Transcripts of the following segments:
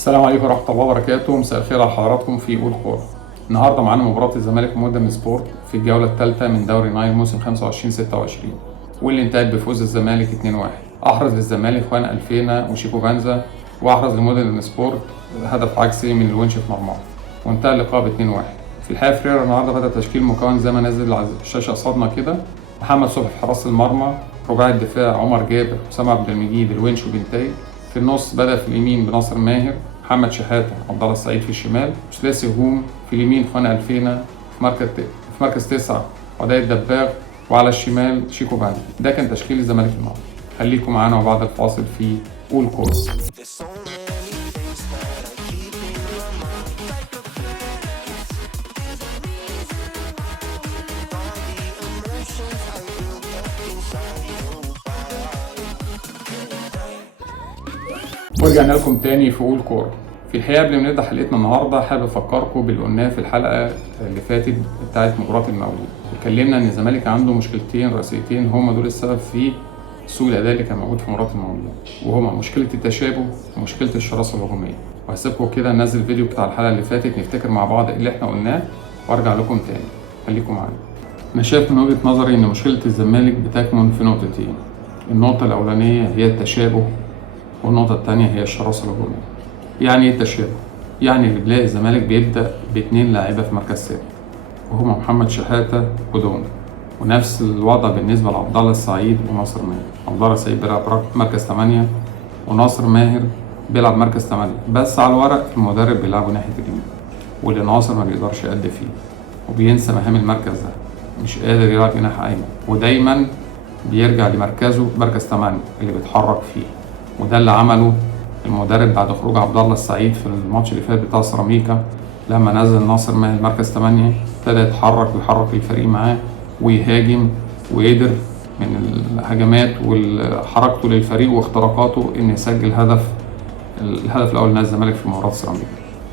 السلام عليكم ورحمة الله وبركاته. مساء الخير على حضراتكم في أول كورة. النهارده معانا مباراة الزمالك ومودرن سبورت في الجولة الثالثة من دوري نايل موسم 25/26 واللي انتهت بفوز الزمالك 2-1. أحرز للزمالك خوان ألفينا وشيكو فانزا، وأحرز لمودرن سبورت هدف عكسي من الونش في مرماه، وانتهى اللقاء ب 2-1. في الحقيقة فريرا النهارده بدأ تشكيل مكون زي ما نزل على الشاشة قصادنا كده: محمد صبحي في حراسة المرمى، رباعي الدفاع عمر جابر، حسام عبد المجيد، الونش وبنتاي. في النص بدأ في اليمين بناصر ماهر، محمد شحاته، عبد الله السعيد في الشمال، ثلاثي هجوم في اليمين خوان ألفينا في مركز 9 وداي الدباغ، وعلى الشمال شيكو فانزا. ده كان تشكيل الزمالك النهارده. خليكم معانا وبعد الفاصل في قول كورة. ورجعنا لكم تاني في قول كورة. في الحقيقة قبل ما نبدأ حلقتنا النهاردة حابب أفكركم باللي قلناه في الحلقة اللي فاتت بتاعت مباراة المقاولين. اتكلمنا إن الزمالك عنده مشكلتين رئيسيتين هما دول السبب في سوء الأداء اللي كان موجود في مباراة المقاولين، وهما مشكلة التشابه ومشكلة الشراسة الهجومية. وهسيبكم كده ننزل فيديو بتاع الحلقة اللي فاتت نفتكر مع بعض إيه اللي إحنا قلناه وأرجع لكم تاني. خليكم معانا. أنا شايف من وجهة نظري إن مشكلة الزمالك بتكمن في نقطتين. النقطة الأولانية هي التشابه، والنقطة التانية هي الشراسة الهجومية. يعني ايه التشابه؟ يعني اللي بنلاقي الزمالك بيبدأ باتنين لاعيبة في مركز ثابت وهما محمد شحاتة ودونج، ونفس الوضع بالنسبة لعبد الله السعيد وناصر ماهر. عبد الله السعيد بيلعب مركز 8 وناصر ماهر بيلعب مركز 8، بس على الورق المدرب بيلعبه ناحية اليمين، واللي ناصر ما بيقدرش يأدي فيه وبينسى مهام المركز ده، مش قادر يلعب جناح أيمن، ودايما بيرجع لمركزه مركز 8 اللي بيتحرك فيه. وده اللي عمله المدرب بعد خروج عبد الله السعيد في الماتش اللي فات بتاع سيراميكا، لما نزل ناصر ماهر مركز 8 ابتدى يتحرك ويحرك الفريق معاه ويهاجم، وقدر من الهجمات وحركته للفريق واختراقاته ان يسجل الهدف الاول لنادي الزمالك في مباراه سيراميكا.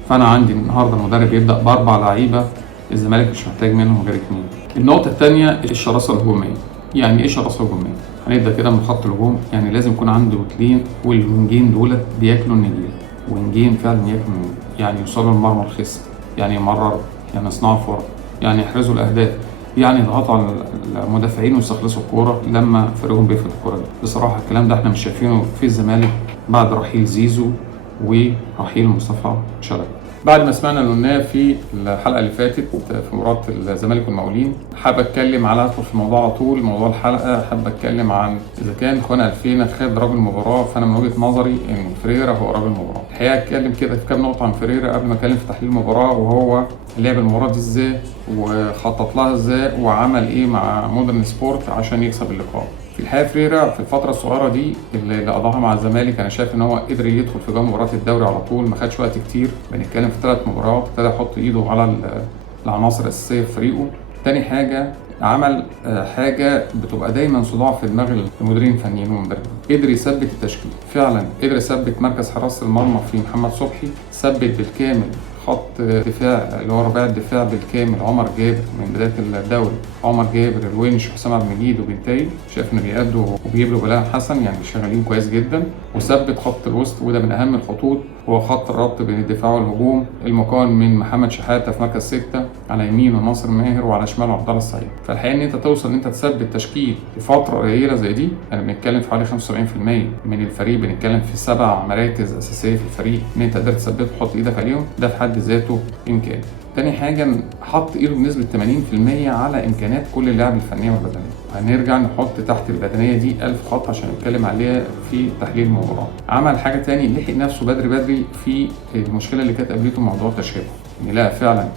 فانا عندي النهارده المدرب يبدا باربع لعيبه الزمالك مش محتاج منهم غير 2. النقطه الثانيه الشراسه الهجوميه. يعني ايه شراسه هجوميه؟ هنبدا كده من خط الهجوم. يعني لازم يكون عنده وكلين، والوينجين دولت بياكلوا النجيل، وينجين فعلا ياكلوا النجيل، يعني يوصلوا للمرمى الخصم، يعني يمرروا، يعني يصنعوا فرص، يعني يحرزوا الاهداف، يعني يضغطوا على المدافعين ويستخلصوا الكوره لما فريقهم بيفقد الكوره دي. بصراحه الكلام ده احنا مش شايفينه في الزمالك بعد رحيل زيزو ورحيل مصطفى شلبي. بعد ما سمعنا اللي قلناه في الحلقه اللي فاتت في مباراه الزمالك والمقاولين، حابب اتكلم على ادخل في الموضوع على طول. موضوع الحلقه حابب اتكلم عن اذا كان خوان ألفينا خد رجل المباراه. فانا من وجهه نظري ان فريرا هو رجل المباراه. الحقيقه اتكلم كده في كام نقطه عن فريرا قبل ما اتكلم في تحليل المباراه، وهو لعب المباراه دي ازاي وخطط لها ازاي وعمل ايه مع مودرن سبورت عشان يكسب اللقاء. في الحقيقه فريرا في الفتره الصغيره دي اللي قضاها مع الزمالك انا شايف ان هو قدر يدخل في جو مباراه الدوري على طول، ما خدش وقت كتير. بنتكلم في 3 مباريات ابتدى يحط ايده على العناصر الاساسيه في فريقه. تاني حاجه عمل حاجه بتبقى دايما صداع في دماغ المديرين الفنيين والمدربين، قدر يثبت التشكيل. فعلا قدر يثبت مركز حراسه المرمى في محمد صبحي، ثبت بالكامل خط دفاع اللي هو رباعي الدفاع بالكامل عمر جابر من بدايه الدوري، عمر جابر، الونش، حسام عبد المجيد وبنتاي. شايف انه بيأدوا وبيجيب له بلاء حسن، يعني شغالين كويس جدا. وثبت خط الوسط، وده من اهم الخطوط، هو خط الربط بين الدفاع والهجوم المكون من محمد شحاته في مركز 6 على يمينه ناصر ماهر وعلى شماله عبد الله السعيد. فالحقيقه ان انت توصل ان انت تثبت تشكيل في فتره قليله زي دي، يعني بنتكلم في حوالي 75% من الفريق، بنتكلم في 7 مراكز اساسيه في الفريق، ان انت قدرت تثبته وتحط ايدك عليهم، ده في حد ذاته امكان. تاني حاجه حط ايده بنسبه 80% على امكانات كل اللاعب الفنيه والبدنيه. هنرجع نحط تحت البدنيه دي 1000 خط عشان نتكلم عليها في تحليل المباراه. عمل حاجه تاني، لحق نفسه بدري في المشكله اللي كانت قابلته موضوع التشابه، ان لقى فعلا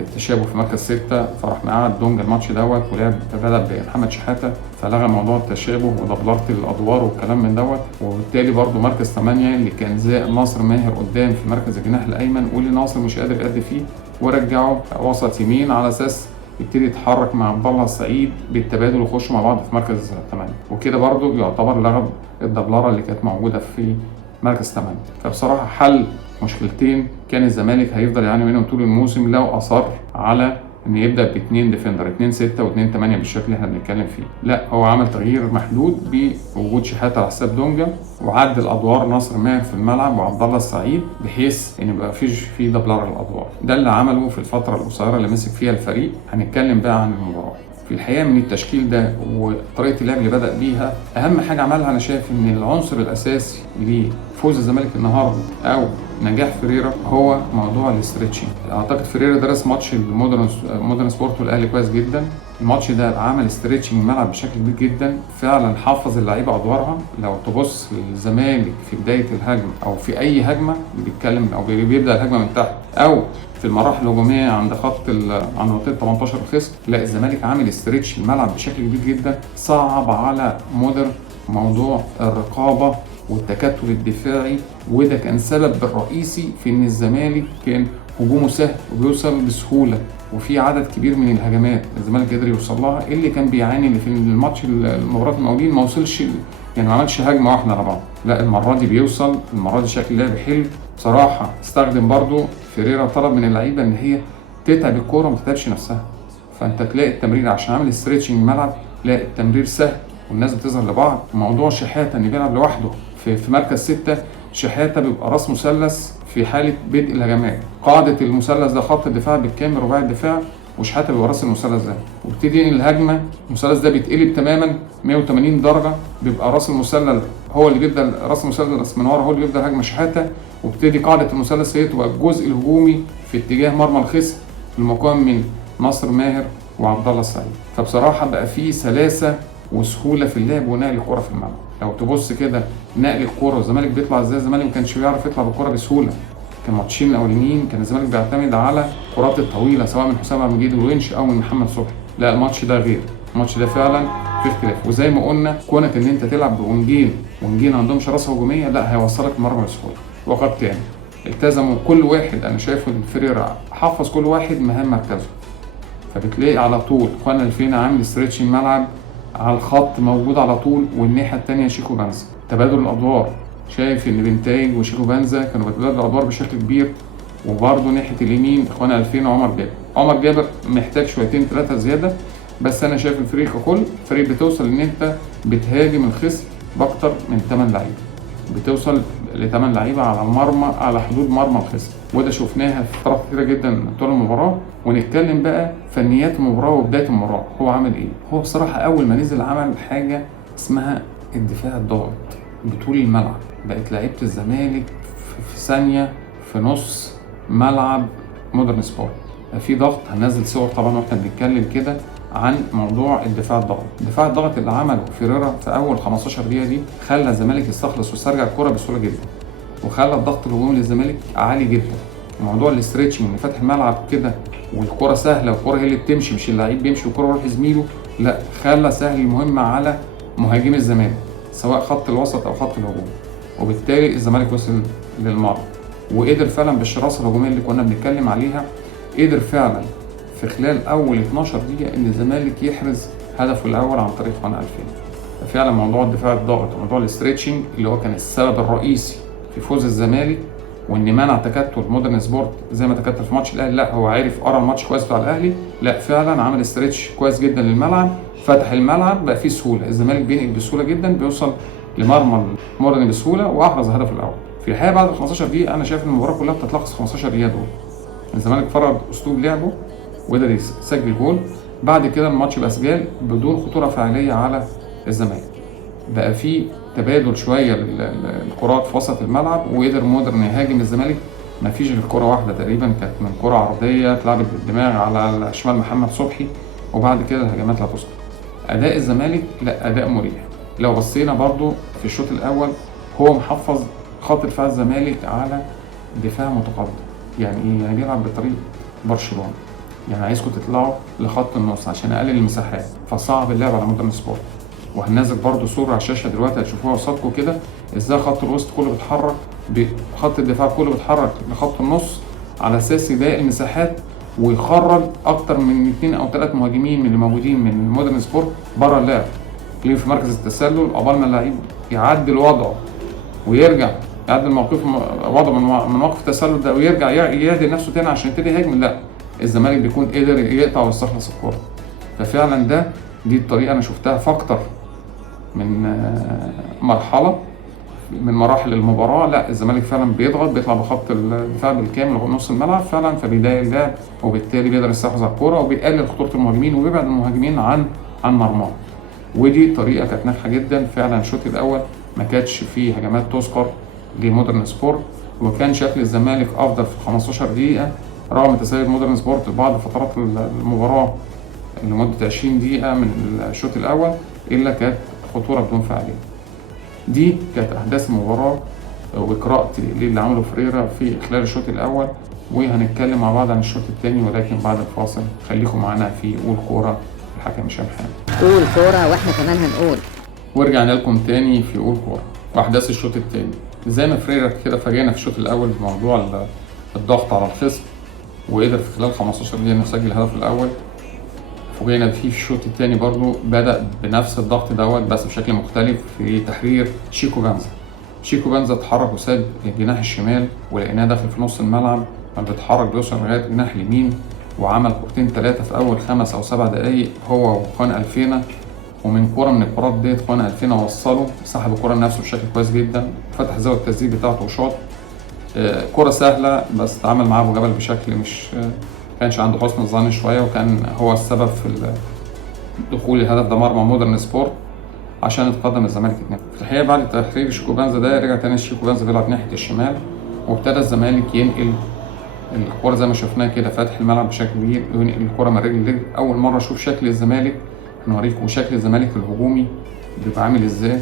التشابه في مركز 6، فراح مقعد دونج الماتش دوت ولعب بدأ بمحمد شحاته، فلغى موضوع التشابه ودبلرة الادوار والكلام من دوت. وبالتالي برضه مركز 8 اللي كان زائد ناصر ماهر قدام في مركز الجناح الايمن، واللي ناصر مش قادر يأدي فيه، ورجعه وسط يمين على اساس يبتدي يتحرك مع عبد الله السعيد بالتبادل ويخشوا مع بعض في مركز 8. وكده برضه يعتبر لغى الدبلره اللي كانت موجوده في مركز 8. فبصراحه حل مشكلتين كان الزمالك هيفضل يعاني منهم طول الموسم لو اصر على ان يبدا باثنين ديفندر، 2 6 و2 8 بالشكل اللي احنا بنتكلم فيه. لا، هو عمل تغيير محدود بوجود شحاته على حساب دونجا، وعدل ادوار ناصر ماهر في الملعب وعبد الله السعيد بحيث ان يبقى فيش في دبلره الادوار. ده اللي عمله في الفتره القصيره اللي مسك فيها الفريق. هنتكلم بقى عن المباراه. في الحقيقه من التشكيل ده وطريقه اللعب اللي بدا بيها، اهم حاجه عملها انا شايف ان العنصر الاساسي لفوز الزمالك النهارده او نجاح فيريرا هو موضوع الاسترتشنج. اعتقد فيريرا درس ماتش المودرن سبورت والاهلي كويس جدا. الماتش ده عمل استرتشنج الملعب بشكل كبير جدا، فعلا حفظ اللعيبه ادوارها. لو تبص للزمالك في بدايه الهجمه او في اي هجمه بيتكلم او بيبدا الهجمه من تحت او في المراحل الهجوميه عند عند منطقه 18 الخصم، لا الزمالك عامل استرتش الملعب بشكل كبير جدا، صعب على مودرن موضوع الرقابه والتكتل الدفاعي. وده كان سبب الرئيسي في ان الزمالك كان هجومه سهل وبيوصل بسهوله، وفي عدد كبير من الهجمات الزمالك قدر يوصل لها. اللي كان بيعاني اللي في الماتش المباراه المقاولين ما وصلش، يعني ما عملش هجمه واحده على بعض. لا المره دي بيوصل، المره دي شكل لعب حلو بصراحه. استخدم برضو فيريرا طلب من اللعيبه ان هي تتعب الكوره وما تتعبش نفسها. فانت تلاقي التمرير عشان عامل ستريتشنج الملعب، لا التمرير سهل والناس بتظهر لبعض. موضوع شحاته ان بيلعب لوحده في مركز 6، شحاته بيبقى راس مثلث في حاله بدء الهجمات. قاعده المثلث ده خط الدفاع بالكامل رباعي الدفاع، وشحاته بيبقى راس المثلث ده، وبتبتدي الهجمه المثلث ده بيتقلب تماما 180 درجه، بيبقى راس المثلث هو اللي بيبدا، راس المثلث من ورا هو اللي بيبدا الهجمه شحاته، وبتبتدي قاعده المثلث هي تبقى الجزء الهجومي في اتجاه مرمى الخصم المكون من ناصر ماهر وعبد الله السعيد. فبصراحه بقى في سلاسه وسهوله في اللعب ونقل الكوره في الملعب. لو تبص كده نقل الكوره والزمالك بيطلع ازاي، الزمالك ما كانش بيعرف يطلع بالكوره بسهوله. كان الماتشين الاولانيين كان الزمالك بيعتمد على الكرات الطويله سواء من حسام عبد المجيد والونش او من محمد صبحي. لا الماتش ده غير، الماتش ده فعلا في اختلاف. وزي ما قلنا كونك ان انت تلعب بونجين عندهم شراسه هجوميه، لا هيوصلك المرمى بسهوله. وقت تاني التزموا كل واحد، انا شايف ان فيريرا حفظ كل واحد مهام مركزه، فبتلاقي على طول اخوانا الفينا عامل ستريتش الملعب على الخط موجود على طول، والناحيه الثانيه شيكو بنزا. تبادل الادوار، شايف ان بنتايج وشيكو بنزا كانوا بيتبادلوا الادوار بشكل كبير. وبرده ناحيه اليمين اخوانا الفينا عمر جابر محتاج شويتين 3 زياده، بس انا شايف الفريق ككل فريق بتوصل ان انت بتهاجم الخصم باكتر من 8 لعيبه، بتوصل ل 8 لعيبه على المرمى على حدود مرمى الخصم، وده شفناها في فترات كتيره جدا طول المباراه. ونتكلم بقى فنيات المباراه وبدايه المباراه، هو عمل ايه؟ هو بصراحه اول ما نزل عمل حاجه اسمها الدفاع الضاغط بطول الملعب. بقت لعيبه الزمالك في ثانيه في نص ملعب مودرن سبورت في ضغط. هننزل صور طبعا واحنا بنتكلم كده عن موضوع الدفاع الضغط. الدفاع الضغط اللي عمله فيريرا في اول 15 دقيقه دي خلى الزمالك يستخلص ويسترجع الكره بسهوله جدا، وخلى الضغط الهجومي للزمالك عالي جدا. موضوع الاسترتشنج ان فتح الملعب كده والكره سهله والكره هي اللي بتمشي، مش اللعيب بيمشي والكره يروح لزميله، لا خلى سهل المهمه على مهاجمي الزمالك سواء خط الوسط او خط الهجوم، وبالتالي الزمالك وصل للمرمى وقدر فعلا بالشراسه الهجوميه اللي كنا بنتكلم عليها، قدر فعلا في خلال اول 12 دقيقه ان الزمالك يحرز هدفه الاول عن طريق قناه 2000. ففعلا موضوع الدفاع الضاغط وموضوع الاسترتشنج اللي هو كان السبب الرئيسي في فوز الزمالك وان منع تكتل مودرن سبورت زي ما تكتل في ماتش الاهلي. لا هو عارف قرا الماتش كويس بتاع الاهلي، لا فعلا عمل استرتش كويس جدا للملعب، فتح الملعب بقى فيه سهوله، الزمالك بينقل بسهوله جدا، بيوصل لمرمى مودرن بسهوله واحرز هدفه الاول. في الحقيقه بعد 15 دقيقه انا شايف ان المباراه كلها بتتلخص 15 دقيقه دول. الزمالك فرض اسلوب لعبه وقدر يسجل جول. بعد كده الماتش بقى سجال بدون خطوره فعليه على الزمالك. بقى في تبادل شويه للكرات في وسط الملعب، وقدر مودرن يهاجم الزمالك. ما فيش غير كره واحده تقريبا كانت من كره عرضيه اتلعبت بالدماغ على شمال محمد صبحي، وبعد كده الهجمات لا تذكر. اداء الزمالك لا اداء مريح. لو بصينا برضو في الشوط الاول هو محفظ خط دفاع الزمالك على دفاع متقدم. يعني ايه؟ يعني بيلعب بطريقه برشلونه، يعني عايزكم تطلعوا لخط النص عشان اقلل المساحات، فصعب اللعب على مودرن سبورت. وهننزل برضو صوره على الشاشه دلوقتي هتشوفوها قصادكم كده ازاي خط الوسط كله بيتحرك، خط الدفاع كله بيتحرك لخط النص على اساس يضايق المساحات ويخرج اكتر من 2 أو 3 مهاجمين من اللي موجودين من مودرن سبورت بره اللعب، ليه في مركز التسلل قبل ما اللعيب يعدل وضعه ويرجع يعدل وضعه من موقف التسلل ده ويرجع يهدي نفسه تاني عشان يبتدي يهاجم. لا الزمالك بيكون قدر يقطع ويستخلص الكوره. ففعلا دي الطريقه انا شفتها في اكتر من مرحله من مراحل المباراه. لا الزمالك فعلا بيضغط، بيطلع بخط الدفاع بالكامل لغايه نص الملعب فعلا، فبيضايق اللعب وبالتالي بيقدر يستحوذ على الكوره وبيقلل خطوره المهاجمين وبيبعد المهاجمين عن مرماه. ودي طريقه كانت ناجحه جدا فعلا. الشوط الاول ما كانتش فيه هجمات تذكر لمودرن سبورت، وكان شكل الزمالك افضل في 15 دقيقه رغم تسيد مودرن سبورت بعض فترات المباراه لمده 20 دقيقه من الشوط الاول، الا كانت خطوره بدون فعاليه. دي كانت احداث المباراه وقراءتي للي عمله فريرا في خلال الشوط الاول، وهنتكلم مع بعض عن الشوط الثاني ولكن بعد الفاصل. خليكم معانا في قول كوره الحكم هشام حامد. قول كوره واحنا كمان هنقول. ورجعنا لكم تاني في قول كوره واحداث الشوط الثاني. زي ما فريرا كده فاجئنا في الشوط الاول بموضوع الضغط على الخصم، وقدر في خلال 15 دقيقه يسجل الهدف الاول. فوجئنا فيه في الشوط الثاني برضو بدأ بنفس الضغط بس بشكل مختلف في تحرير شيكو بنزا. شيكو بنزا اتحرك وساب الجناح الشمال ولقيناه داخل في نص الملعب، لما بيتحرك بيوصل لغايه الجناح اليمين وعمل كورتين 3 في اول 5 أو 7 دقايق هو وخوان الفينا. ومن كوره من الكرات ديت خوان الفينا وصله، سحب الكوره لنفسه بشكل كويس جدا، فتح زاويه التسديد بتاعته وشاط. كرة سهلة بس اتعامل معاه أبو جبل بشكل مش كانش عنده حسن الظن شوية، وكان هو السبب في دخول الهدف ده مرمى مودرن سبورت عشان يتقدم الزمالك 2. في الحقيقة بعد تحرير شيكو بنزا ده رجع تاني شيكو بنزا بيلعب ناحية الشمال، وابتدى الزمالك ينقل الكرة زي ما شفناه كده فاتح الملعب بشكل كبير، وينقل الكرة من رجل لرجل. أول مرة أشوف شكل الزمالك، هنوريكم شكل الزمالك الهجومي بيبقى عامل ازاي.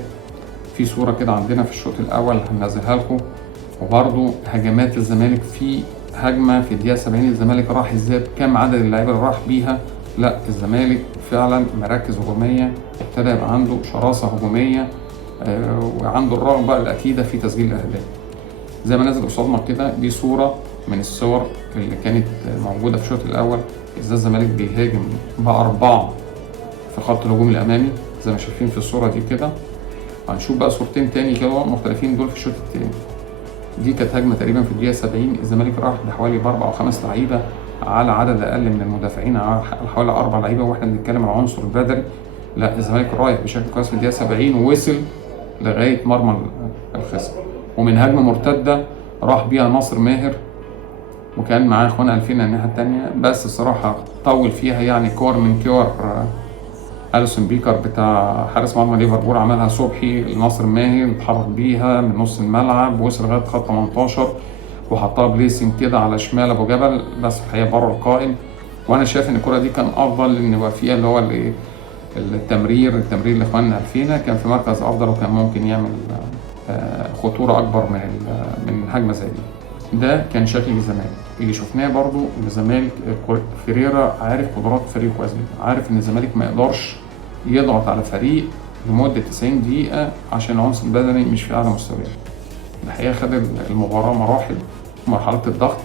في صورة كده عندنا في الشوط الأول هننزلها لكم، وبرضه هجمات الزمالك. في هجمة في الدقيقة 70 الزمالك راح ازاي، كم عدد اللعيبة اللي راح بيها. لا الزمالك فعلا مراكز هجومية، ابتدى يبقى عنده شراسة هجومية وعنده الرغبة الأكيدة في تسجيل الأهداف. زي ما نزل قصادنا كده، دي صورة من الصور اللي كانت موجودة في الشوط الأول، ازاي الزمالك بيهاجم ب4 في خط الهجوم الأمامي زي ما شايفين في الصورة دي كده. هنشوف بقى صورتين تاني كده مختلفين دول في الشوط التاني. دي كانت هجمة تقريبا في الدقيقة 70، الزمالك راح بحوالي ب4 أو 5 لعيبة على عدد أقل من المدافعين، حوالي 4 لعيبة، واحنا بنتكلم عن العنصر البدني. لا الزمالك رايح بشكل كويس في الدقيقة 70 ووصل لغاية مرمى الخصم، ومن هجمة مرتدة راح بيها ناصر ماهر وكان معاه خوان الفينا الناحية التانية، بس الصراحة طول فيها. يعني كور من كور أليسون بيكر بتاع حارس مرمى ليفربول عملها صبحي لناصر ماهر، اتحرك بيها من نص الملعب ووصل لغايه خط 18 وحطها بليسنج كده على شمال ابو جبل، بس في الحقيقه بره القائم. وانا شايف ان الكره دي كان افضل ان يبقى فيها اللي هو التمرير لاخواننا الفينا، كان في مركز افضل وكان ممكن يعمل خطوره اكبر من هجمه زي دي. ده كان شكل الزمالك اللي شفناه. برضو الزمالك فريرا عارف قدرات الفريق كويس جدا، عارف ان الزمالك ما يقدرش يضغط على فريق لمدة 90 دقيقة عشان العنصر البدني مش في أعلى مستويات. الحقيقة خد المباراة مراحل، مرحلة الضغط،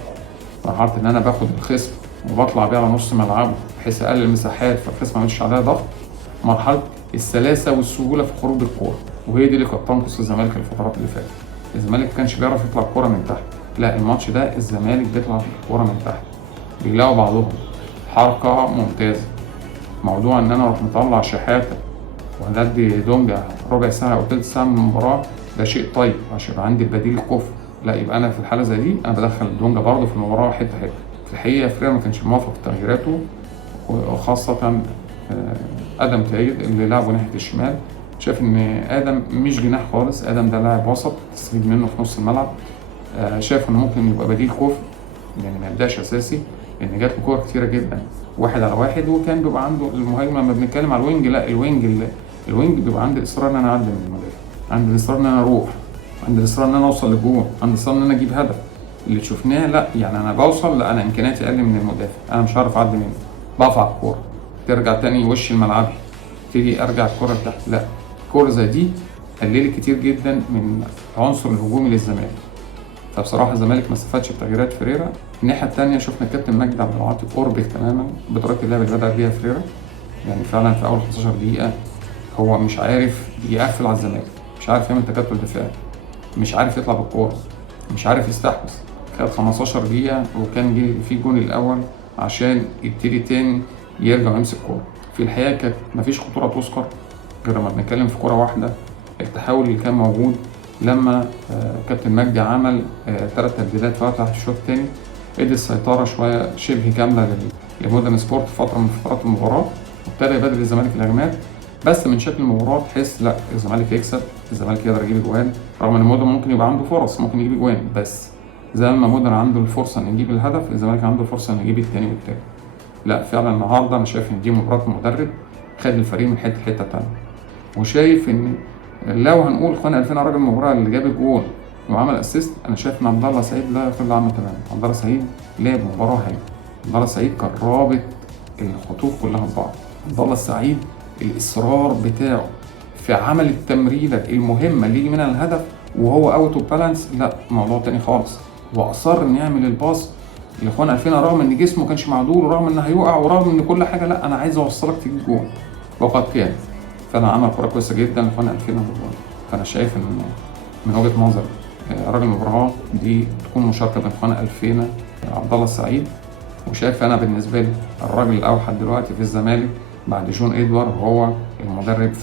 مرحلة إن أنا باخد الخصم وبطلع بيه على نص ملعبه بحيث أقلل المساحات فالخصم ما يعملش عليها ضغط، مرحلة السلاسة والسهولة في خروج الكورة، وهي دي اللي كانت تنقص الزمالك الفترات اللي فاتت. الزمالك ما كانش بيعرف يطلع الكورة من تحت، لا الماتش ده الزمالك بيطلع الكورة من تحت، بيلاقوا بعضهم حركة ممتازة. موضوع ان انا اروح مطلع شحاته وهندي دونجا ربع ساعه او ثلث ساعه من المباراه ده شيء طيب عشان يبقى عندي البديل الكفء، لا يبقى انا في الحاله زي دي انا بدخل دونجا برضه في المباراه حته. في الحقيقه فريرا ما كانش موافق في تغييراته، وخاصه ادم تايد اللي لعبه ناحيه الشمال. شايف ان ادم مش جناح خالص، ادم ده لاعب وسط تستفيد منه في نص الملعب. شايف انه ممكن يبقى بديل كفء يعني ما يبداش اساسي، لان جات له كور كتيره جدا 1 على 1، وكان بيبقى عنده المهاجم. لما بنتكلم على الوينج، لا الوينج بيبقى عندي الاصرار ان انا اعدي من المدافع، عندي الاصرار ان انا اروح، عندي الاصرار ان انا اوصل للجول، عندي الاصرار ان انا اجيب هدف. اللي شفناه لا يعني انا بوصل، لا انا امكانياتي اقل من المدافع، انا مش هعرف اعدي منه، بقف على الكوره ترجع تاني وش الملعبي تيجي ارجع الكوره لتحت. لا الكوره زي دي قللت كتير جدا من العنصر الهجومي للزمالك. فبصراحه الزمالك ما استفادش بتغييرات فريرا. الناحيه الثانيه شفنا الكابتن مجدي عبد العاطي قرب تماما بطريقه اللعب اللي بدا بيها فريرا. يعني فعلا في اول 15 دقيقه هو مش عارف يقفل على الزمالك، مش عارف يعمل تكتل دفاعي، مش عارف يطلع بالكوره، مش عارف يستحوذ. خد 15 دقيقه وكان جه في الجون الاول عشان يبتدي تاني يرجع يمسك كورة. في الحقيقة كانت مفيش خطورة تذكر غير لما بنتكلم في كورة واحدة، التحول اللي كان موجود لما كابتن مجدي عمل 3 تبديلات فتح الشوط التاني، ادي السيطرة شوية شبه كاملة لمودرن سبورت في فترة من فترات المباراة، وابتدى يبادل الزمالك الهجمات. بس من شكل المباراة تحس لا، الزمالك يكسب، الزمالك يقدر يجيب اجوان، رغم ان مودرن ممكن يبقى عنده فرص، ممكن يجيب اجوان، بس زي ما مودرن عنده الفرصة ان يجيب الهدف، الزمالك عنده الفرصة ان يجيب التاني والتالت. لا فعلا النهارده انا شايف ان دي مباراة المدرب خد الفريق من حتة تانية، وشايف ان لو هنقول اخوانا 2000 راجل المباراة اللي جاب الجول وعمل اسيست، انا شايف ان عبد الله سعيد لا يقل عنه تماما. عبد الله سعيد لعب مباراة هايلة، عبد الله سعيد كان رابط الخطوط كلها ببعض. عبد الله السعيد الاصرار بتاعه في عمل التمريره المهمه اللي يجي منها الهدف وهو اوت اوف بالانس، لا موضوع تاني خالص. واصر ان يعمل الباص لاخوان 2000 رغم ان جسمه كانش معدول ورغم ان هيقع ورغم ان كل حاجه، لا انا عايز اوصلك تجيب جول، وقد كان. فانا عمل كوره كويسه جدا لاخوان 2000 جول. فانا شايف ان من وجهه نظري راجل المباراه دي تكون مشاركه بين اخوان 2000 عبد الله السعيد. وشايف انا بالنسبه لي الراجل الاوحد دلوقتي في الزمالك بعد جون ادوارد هو المدرب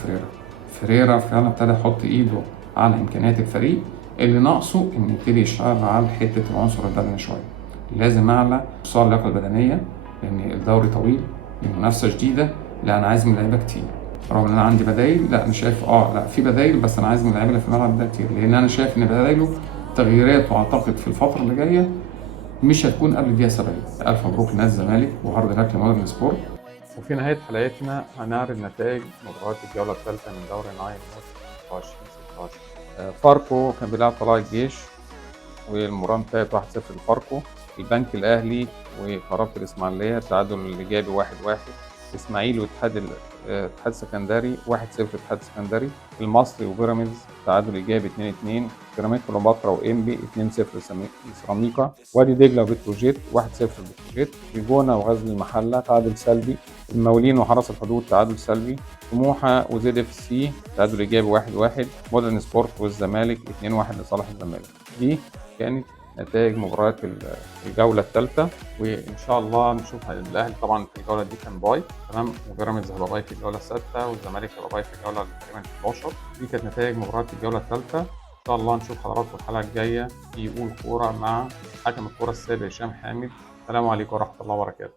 فريرا فعلا ابتدى يحط ايده على امكانيات الفريق، اللي ناقصه انه يبتدي يشتغل على حته العنصر البدني شويه. لازم اعلى مستوى اللياقه البدنيه لان الدوري طويل، المنافسه شديده، لا انا عايز من اللعيبه كتير. رغم ان انا عندي بدايل، لا انا شايف لا في بدايل، بس انا عايز من اللعيبه اللي في الملعب ده كتير، لان انا شايف ان بدايله تغييرات واعتقد في الفتره اللي جايه مش هتكون قبل الدقيقه 70. الف مبروك لنادي الزمالك وهارد لك لمودرن سبورت. وفي نهايه حلقتنا هنعرض نتائج مباريات الجوله الثالثه من دوري نايل 2016. فاركو كان بيلعب طلائع الجيش والمباراه انتهت 1-0 لفاركو. البنك الاهلي وقرابه الاسماعيليه تعادل ايجابي 1-1. اسماعيل واتحاد السكندري 1-0 اتحاد السكندري. المصري وبيراميدز تعادل ايجابي 2-2. سيراميكا كليوباترا وانبي 2-0 لسيراميكا. وادي دجله وبتروجيت 1-0 لبتروجيت. الجونه وغزل المحله تعادل سلبي. المقاولين وحرس الحدود تعادل سلبي. سموحه وزد اف سي تعادل ايجابي 1-1. مودرن سبورت والزمالك 2-1 لصالح الزمالك. دي كانت نتائج مباريات الجوله الثالثه، وان شاء الله نشوف الاهلي طبعا في الجوله دي كان باي تمام، وبيراميدز هيبقى باي في الجوله السادسه، والزمالك هيبقى باي في الجوله تقريبا 11. دي كانت نتائج مباريات الجوله الثالثه. ان شاء الله نشوف حضراتكم الحلقه الجايه في قول كوره مع حكم الكوره السابق هشام حامد. السلام عليكم ورحمه الله وبركاته.